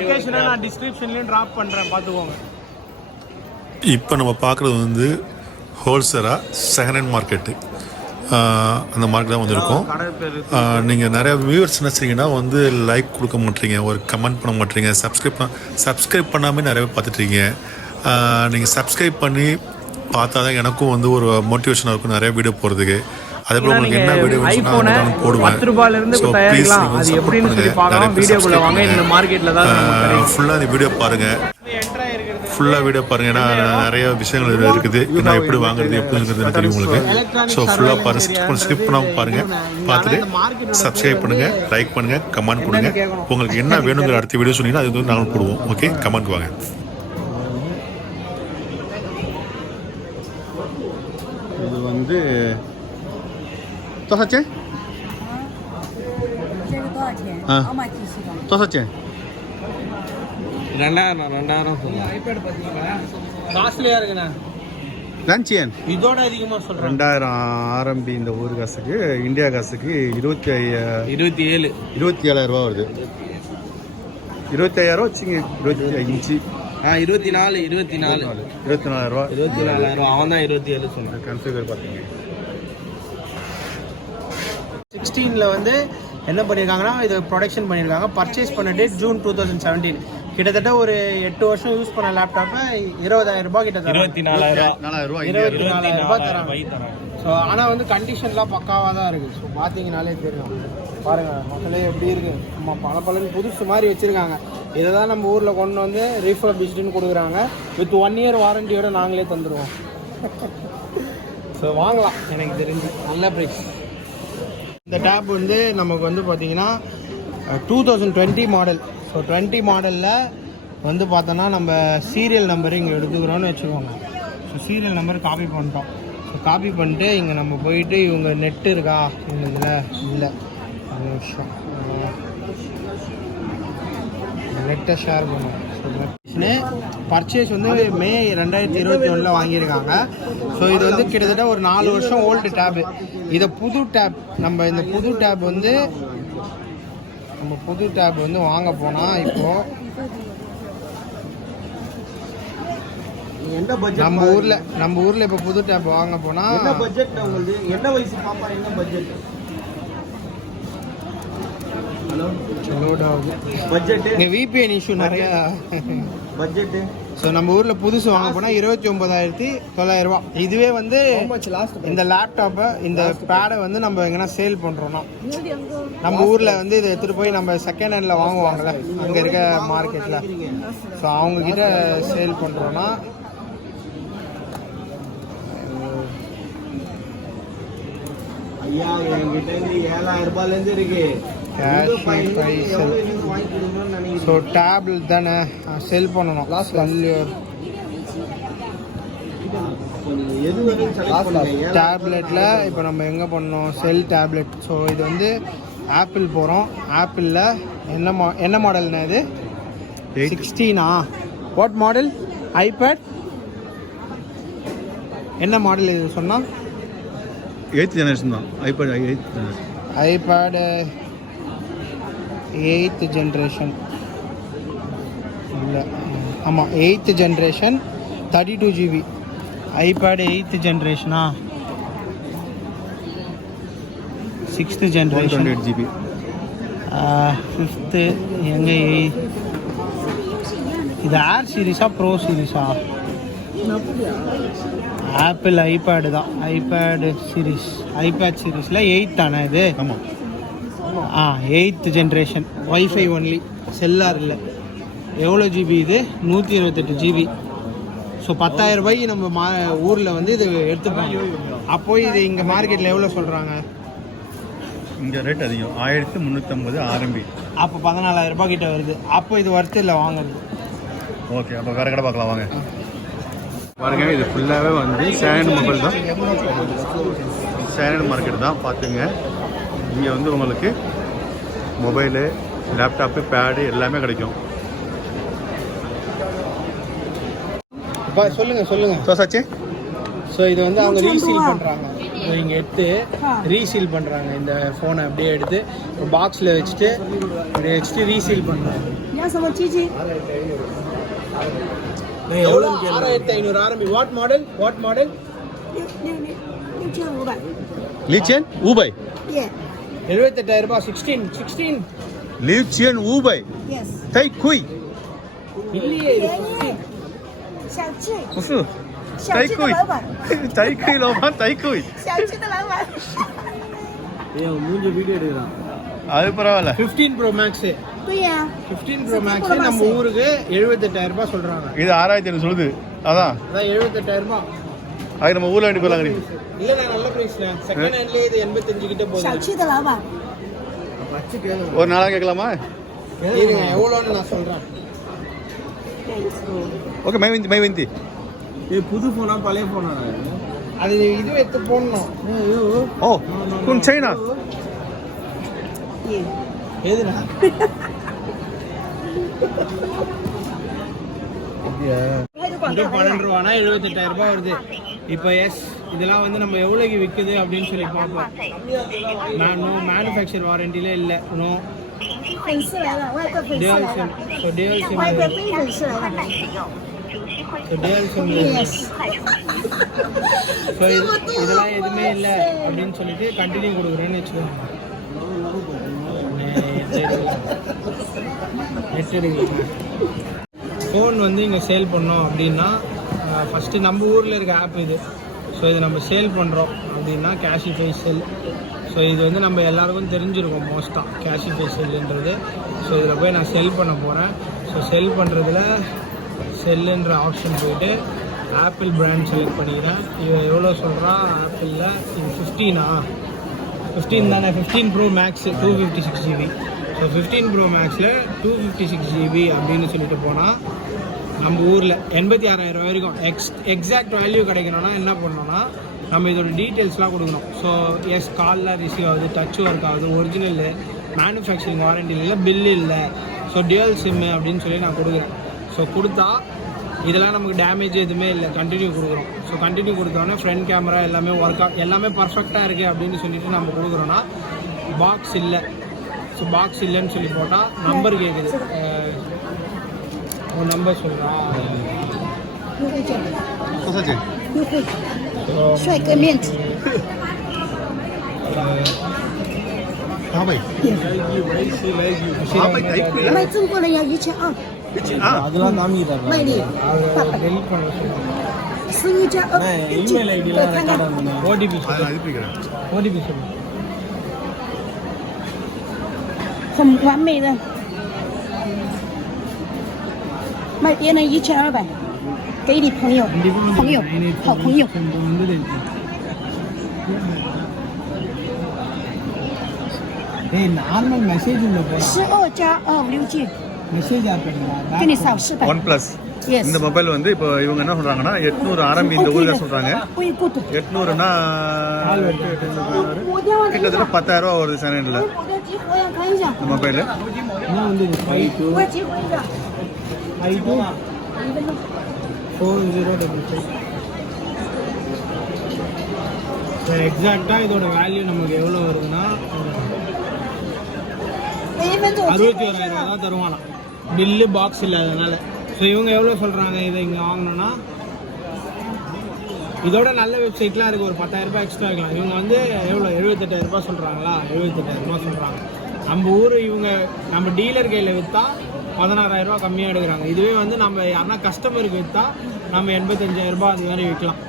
லொகேஷனை நான் டிஸ்கிரிப்ஷன்லயும் டிராப் பண்றேன் பாத்துக்கோங்க இப்போ நம்ம பார்க்குறது வந்து ஹோல்சேலா செகண்ட் ஹேண்ட் மார்க்கெட்டு அந்த மார்க்கெட் தான் வந்திருக்கோம். நீங்கள் நிறைய வியூவர்ஸ் என்ன செய்றீங்கன்னா வந்து லைக் கொடுக்க மாட்டீங்க ஒரு கமெண்ட் பண்ண மாட்டீங்க சப்ஸ்கிரைப் பண்ண சப்ஸ்கிரைப் பண்ணாமல் நிறைய பேர் பார்த்துட்ருக்கீங்க. நீங்கள் சப்ஸ்கிரைப் பண்ணி பார்த்தா தான் எனக்கும் வந்து ஒரு மோட்டிவேஷனாக இருக்கும் நிறைய வீடியோ போகிறதுக்கு அதே போல் உங்களுக்கு என்ன வீடியோ ஐபோனை பத்து ரூபாயில இருந்து தயாரிக்கலாம். அது எப்படின்னு சொல்லி பார்க்கலாம். வீடியோக்குள்ள வாங்க. இந்த மார்க்கெட்ல தான் ஃபுல்லாக இந்த வீடியோ இருக்கிறது ஃபுல்லாக வீடியோ பாருங்க. ஏன்னா நிறைய விஷயங்கள் இருக்குது. நான் எப்படி வாங்குறது எப்படி இருக்கிறது எனக்கு தெரியும் உங்களுக்கு. ஸோ ஃபுல்லாக பாருங்க. ஸ்கிப் பண்ணாமல் பாருங்க. பார்த்துட்டு சப்ஸ்கிரைப் பண்ணுங்க. லைக் பண்ணுங்க. கமெண்ட் கொடுங்க. உங்களுக்கு என்ன வேணுங்கிற அடுத்த வீடியோ சொன்னீங்கன்னா அது வந்து நாங்கள் போடுவோம். ஓகே கமெண்ட் வாங்க. இது வந்து 多少钱？ 这个多少钱？啊奥马体系的。多少钱？ ரெண்டாயிரம் ரெண்டாயிரம் ஐபேட் பாத்தீங்களா காஸ்ட்லியா இருக்குண்ணா 两千。 இதோட அதிகமா சொல்றேன் ரெண்டாயிரம் ஆரம்பி இந்த ஊர் காசுக்கு இந்தியா காசுக்கு இருபத்தி ஐயா இருபத்தி ஏழு இருபத்தி ஏழாயிரம் ரூபா வருது இருபத்தி ஐயாயிரம் வச்சுங்க இருபத்தி அஞ்சு ஆ இருபத்தி நாலு இருபத்தி நாலு இருபத்தி நாலாயிரம் ரூபா இருபத்தி நாலாயிரம் அவன் தான் இருபத்தி ஏழு சொன்னான் கன்ஃபிகர் பார்த்தீங்க சிக்ஸ்டீனில் வந்து என்ன பண்ணியிருக்காங்கன்னா இது ப்ரொடக்ஷன் பண்ணியிருக்காங்க பர்ச்சேஸ் பண்ண date June two thousand seventeen கிட்டத்தட்ட ஒரு எட்டு வருஷம் யூஸ் பண்ண லேப்டாப்பை இருபதாயிரம் ரூபாய் கிட்ட இருபத்தி நாலாயிரம் இருபத்தி நாலாயிரம் ரூபாய் தராங்க. ஸோ ஆனால் வந்து கண்டிஷன்லாம் பக்காவாக தான் இருக்குது ஸோ பார்த்தீங்கனாலே தெரியும். பாருங்கள் மக்களே எப்படி இருக்கு. நம்ம பல பலன் புதுசு மாதிரி வச்சுருக்காங்க. இதை தான் நம்ம ஊரில் கொண்டு வந்து ரீஃபர்பிஷ்டுன்னு கொடுக்குறாங்க. வித் ஒன் இயர் வாரண்டியோட நாங்களே தந்துடுவோம் ஸோ வாங்கலாம். எனக்கு தெரிஞ்சு. நல்ல ப்ரைஸ் இந்த டேப் வந்து நமக்கு வந்து பார்த்தீங்கன்னா two thousand twenty model so twenty மாடலில் வந்து பார்த்தோன்னா நம்ம சீரியல் நம்பர் இங்கே எடுத்துக்கிறோன்னு வச்சுக்கோங்க. ஸோ சீரியல் நம்பர் காப்பி பண்ணிட்டோம். ஸோ காப்பி பண்ணிட்டு இங்கே நம்ம போயிட்டு இவங்க நெட் இருக்கா? இவங்க இதில் இல்லை நிமிஷம். நெட்டை ஷேர் பண்ணுவோம் பர்ச்சேஸ் வந்து மே ரெண்டாயிரத்தி இருபத்தி ஒன்றில் வாங்கியிருக்காங்க. ஸோ இது வந்து கிட்டத்தட்ட ஒரு நாலு வருஷம் ஓல்டு டேபு இதை புது டேப் நம்ம இந்த புது டேப் வந்து நம்ம புது டேப் வந்து வாங்க போனால் இப்போ என்ன பட்ஜெட் நம்ம ஊர்ல நம்ம ஊர்ல இப்போ புது டேப் வாங்க போனா என்ன பட்ஜெட் உங்களுக்கு என்ன வயசு பாப்பா? என்ன பட்ஜெட் ஹலோ. லோட் ஆகுது. பட்ஜெட் இங்க விபிஎன் இஷ்யூ நிறைய. ஸோ நம்ம ஊர்ல புதுசு வாங்க போனா இருபத்தி ஒன்பதாயிரத்தி தொள்ளாயிரம் ரூபாய் இதுவே வந்து இந்த லேப்டாப்பை இந்த பேடை வந்து நம்ம எங்கன்னா சேல் பண்றோம்னா. நம்ம ஊர்ல வந்து இதை எடுத்துட்டு போய் நம்ம செகண்ட் ஹேண்ட்ல வாங்குவாங்கல்ல அங்க இருக்க மார்க்கெட்ல ஸோ அவங்க கிட்ட சேல் பண்றோம்னா ஐயா என்கிட்ட இருந்து ஏழாயிரம் ரூபாயில இருந்து கொடுக்கணும்னு நினைக்கிறீங்க ஸோ டேப்லெட் தானே செல் பண்ணணும். ஏழாயிரம் டேப்லெட்டில் இப்போ நம்ம எங்கே பண்ணோம்? செல் டேப்லெட் ஸோ இது வந்து ஆப்பிள் போகிறோம் ஆப்பிளில் என்ன மா என்ன மாடல்னா இது? சிக்ஸ்டீனா வாட் மாடல் ஐபேட் என்ன மாடல் இது சொன்னால் எயித் ஜெனரேஷன் தான். IPad eighth generation iPad eighth generation இல்லை ஆமாம் eighth generation thirty two GB iPad eighth ஜென்ரேஷனா sixth generation eight GB fifth எங்கே இது ஏர் சீரிஸா ப்ரோ சீரிஸா ஆப்பிள் ஐபேடு தான். ஐபேடு சீரிஸ் ஐபேட் சீரிஸில் எயிட் தானே இது? ஆமாம் ஆ eighth generation wifi only cellular இல்லை. எவ்வளோ ஜிபி இது? நூற்றி இருபத்தெட்டு ஜிபி ஸோ பத்தாயிரம் ரூபாய்க்கு நம்ம மா ஊரில் வந்து இது எடுத்துப்போம் அப்போ இது இங்கே மார்க்கெட்டில் எவ்வளோ சொல்கிறாங்க இங்கே ரேட் அதிகம். ஆயிரத்தி முந்நூற்றம்பது ஆரம்பி அப்போ பதினாலாயிரம் ரூபாய் கிட்ட வருது. அப்போ இது ஒர்த்து இல்லை வாங்குறது. ஓகே அப்போ வேறு கடை பார்க்கலாம் வாங்க. பாருங்க இது ஃபுல்லாகவே வந்து சேனட் மொபைல் தான். சேனட் மார்க்கெட் தான் பார்த்துங்க. இங்கே வந்து உங்களுக்கு மொபைலு லேப்டாப்பு பேடு எல்லாமே கிடைக்கும் சொல்லுங்க சொல்லுங்க சோசாச்சு ஸோ இது வந்து அவங்க ரீசீல் பண்ணுறாங்க ஸோ இங்கே எடுத்து ரீசீல் பண்ணுறாங்க இந்த ஃபோனை அப்படியே எடுத்து பாக்ஸில் வச்சுட்டு அப்படியே வச்சுட்டு ரீசீல் பண்ணுறாங்க எவ்வளோ ஆறாயிரத்தி ஐநூறு ஆரம்பி வாட் மாடல் வாட் மாடல் லீச்சன் ஊபாய் எழுபத்தெட்டாயிரம் ரூபாய் சிக்ஸ்டீன் சிக்ஸ்டீன் லீச்சியன் ஊபை Yes. தை குய் இல்லையே இது便宜。小气，不是小气的老板， தை குய் லோபான் தை குய் 小气的老板。 ஏன் மூஞ்ச வீடியோ எடுக்கிறான் அது பரவாயில்ல fifteen bro max 对呀、 fifteen bro max நம்ம ஊருக்கு எழுபத்தெட்டாயிரம் ரூபாய் சொல்கிறாங்க இது ஆறாயிரத்தி ஐநூறு சொல்லுது அதான் அதான் எழுபத்தெட்டாயிரம் ரூபாய் அது நம்ம ஊர்ல வேண்டி போயிடலாம் இல்ல நல்ல பிரைஸ்ண்ணே செகண்ட் ஹேண்ட்ல இது எண்பத்தஞ்சு கிட்ட போகுது. சச்சித பாபா ஒரு நாளா கேட்கலாமா? இருங்க எவ்வளோன்னு நான் சொல்றேன். ஓகே மைவந்தி மைவந்தி இது புது போனா பழைய போனா அது இது எடுத்து போடணும். ஓ உன் சைனா எதுனா? பன்னெண்டு ரூபானா எழுபத்தெட்டாயிரம் ரூபாய் வருது. இப்போ எஸ் இதெல்லாம் வந்து நம்ம எவ்வளோக்கு விற்குது அப்படின்னு சொல்லி பார்ப்போம். நோ மேனுஃபேக்சர் வாரண்டிலே இல்லை. No dual sim so dual sim so dual sim இதெல்லாம் எதுவுமே இல்லை அப்படின்னு சொல்லிட்டு கண்டினியூ கொடுக்குறேன்னு வச்சுக்கோங்க. ஃபோன் வந்து இங்கே சேல் பண்ணோம் அப்படின்னா ஃபஸ்ட்டு நம்ம ஊரில் இருக்க ஆப் இது. ஸோ இது நம்ம சேல் பண்ணுறோம் அப்படின்னா கேஷிஃபை செல் ஸோ இது வந்து நம்ம எல்லாருக்கும் தெரிஞ்சிருக்கோம் மோஸ்ட்டாக கேஷிஃபை செல்லுன்றது ஸோ இதில் போய் நான் செல் பண்ண போகிறேன் ஸோ செல் பண்ணுறதுல செல்லுன்ற ஆப்ஷன் போயிட்டு ஆப்பிள் பிராண்ட் செலக்ட் பண்ணிக்கிறேன். இவன் எவ்வளோ சொல்கிறா ஆப்பிளில் இது ஃபிஃப்டீனா ஃபிஃப்டீன் தானே? Fifteen pro max two fifty six GB so fifteen pro மேக்ஸில் டூ ஃபிஃப்டி சிக்ஸ் ஜிபி அப்படின்னு சொல்லிட்டு போனால் நம்ம ஊரில் எண்பத்தி ஆறாயிரம் வரைக்கும் எக்ஸ் எக்ஸாக்ட் வேல்யூ கிடைக்கணும்னா என்ன பண்ணணும்னா நம்ம இதோட டீட்டெயில்ஸ்லாம் கொடுக்கணும். ஸோ எஸ் காலில் ரிசீவ் ஆகுது டச் ஒர்க் ஆகுது ஒரிஜினல் மேனுஃபேக்சரிங் வாரண்டி இல்லை பில் இல்லை. ஸோ டியூவல் சிம்மு அப்படின்னு சொல்லி நான் கொடுக்குறேன். ஸோ கொடுத்தா இதெல்லாம் நமக்கு டேமேஜ் எதுவுமே இல்லை. கண்டினியூ கொடுக்குறோம். ஸோ கண்டினியூ கொடுத்தோன்னே ஃப்ரண்ட் கேமரா எல்லாமே ஒர்க் ஆக எல்லாமே பர்ஃபெக்டாக இருக்குது அப்படின்னு சொல்லிட்டு நம்ம கொடுக்குறோன்னா பாக்ஸ் இல்லை. ஸோ பாக்ஸ் இல்லைன்னு சொல்லி போட்டால் நம்பர் கேட்குது 多少钱？六块。帅哥面子。八百。八百太贵了。卖中国人要一千二。一千二。卖的八百。十五件二十九。再看看。好的币数。哎，你别。的。很完美的。卖别人一千二百，给你朋友，朋友，好朋友， கொஞ்சம் வந்து ஏய் நார்மல் மெசேஜ் உள்ள போகலாம் 十二加二六 G， மெசேஜ் ஆட் பண்ணுங்க 给你扫四百ஒன் பிளஸ்，yes， இந்த மொபைல் வந்து இப்போ இவங்க என்ன சொல்றாங்கன்னா எட்நூறு ஆரம்பி இந்த ஊர்ல சொல்றாங்க 不一不懂， எட்நூறுனா 我电话 கிட்டத்தட்ட பத்தாயிரம் ரூபா வருது செகண்ட்ல 我的激活要看一下， இந்த மொபைல் என்ன வந்து five two 我要激活一下， I two four zero double two எக்ஸாக்டாக இதோட வேல்யூ நமக்கு எவ்வளோ வருதுன்னா அறுபத்தி ஓராயிரம் ரூபா. தான் தருவானா பில்லு பாக்ஸ் இல்லாதனால ஸோ இவங்க எவ்வளோ சொல்கிறாங்க இதை இங்கே வாங்கினோன்னா இதோட நல்ல வெப்சைட்லாம் இருக்குது ஒரு பத்தாயிரம் எக்ஸ்ட்ரா வைக்கலாம். இவங்க வந்து எவ்வளோ எழுபத்தெட்டாயிரம் சொல்கிறாங்களா எழுபத்தெட்டாயிரம் சொல்கிறாங்க நம்ம ஊர் இவங்க நம்ம டீலர் கையில் விற்றா பதினாறாயிரம் ரூபாய் கம்மியாக எடுக்கிறாங்க. இதுவே வந்து நம்ம யாருன்னா கஸ்டமருக்கு விற்றா நம்ம எண்பத்தஞ்சாயிரம் ரூபாய் அது மாதிரி விற்கலாம்.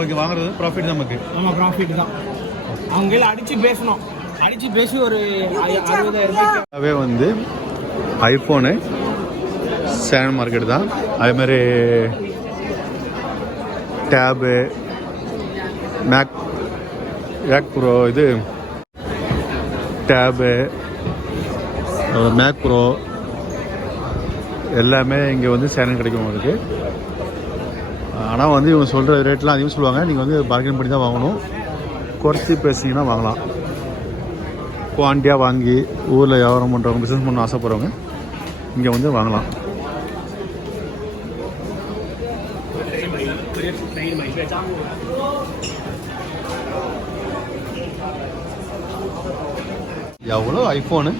ஓகே வாங்குறது ப்ராஃபிட் நமக்கு. நம்ம ப்ராஃபிட் தான். அவங்க கையில் அடித்து பேசணும். அடித்து பேசி ஒரு அவே வந்து ஐஃபோனு சேனல் மார்க்கெட் தான். அதே மாதிரி டேபு மேக் மேக் ப்ரோ இது டேபு மேக் ப்ரோ எல்லாமே இங்கே வந்து சேனல் கிடைக்கும் உங்களுக்கு. ஆனால் வந்து இவங்க சொல்கிற ரேட்லாம் அதிகம் சொல்லுவாங்க. நீங்கள் வந்து பார்கெயின் பண்ணி தான் வாங்கணும். குறைச்சி பேசிங்கன்னா வாங்கலாம். குவாண்டியாக வாங்கி ஊரில் வியாபாரம் பண்ணுறவங்க பிஸ்னஸ் பண்ண ஆசைப்படுறவங்க இங்கே வந்து வாங்கலாம். எவ்வளோ ஐஃபோனு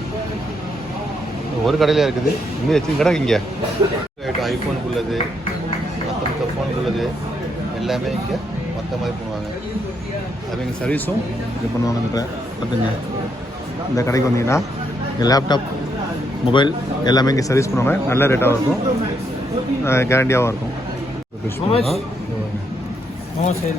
ஒரு கடையில் இருக்குது. இன்னும் வச்சு கடை இங்கே ஐஃபோனுக்கு உள்ளது மற்ற மற்ற ஃபோனுக்கு உள்ளது எல்லாமே இங்கே மொத்த மாதிரி பண்ணுவாங்க. அது இங்கே சர்வீஸும் இது பண்ணுவாங்க இந்த கடை. பார்த்துங்க. இந்த கடைக்கு வந்தீங்கன்னா இங்கே லேப்டாப் மொபைல் எல்லாமே இங்கே சர்வீஸ் பண்ணுவாங்க. நல்ல ரேட்டாகவும் இருக்கும். கேரண்டியாகவும் இருக்கும். ஓ சரி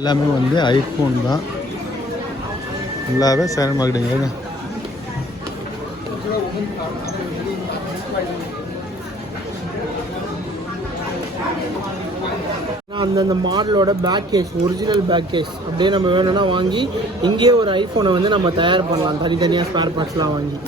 எல்லாமே வந்து ஐஃபோன் தான். ஃபுல்லாகவே சேனல் மார்க்கெட்டிங் அந்தந்த மாடலோட back case original back case அப்படியே நம்ம வேணும்னா வாங்கி இங்கேயே ஒரு ஐஃபோனை வந்து நம்ம தயார் பண்ணலாம். தனித்தனியாக ஸ்பேர் பார்ட்ஸ்லாம் வாங்கி.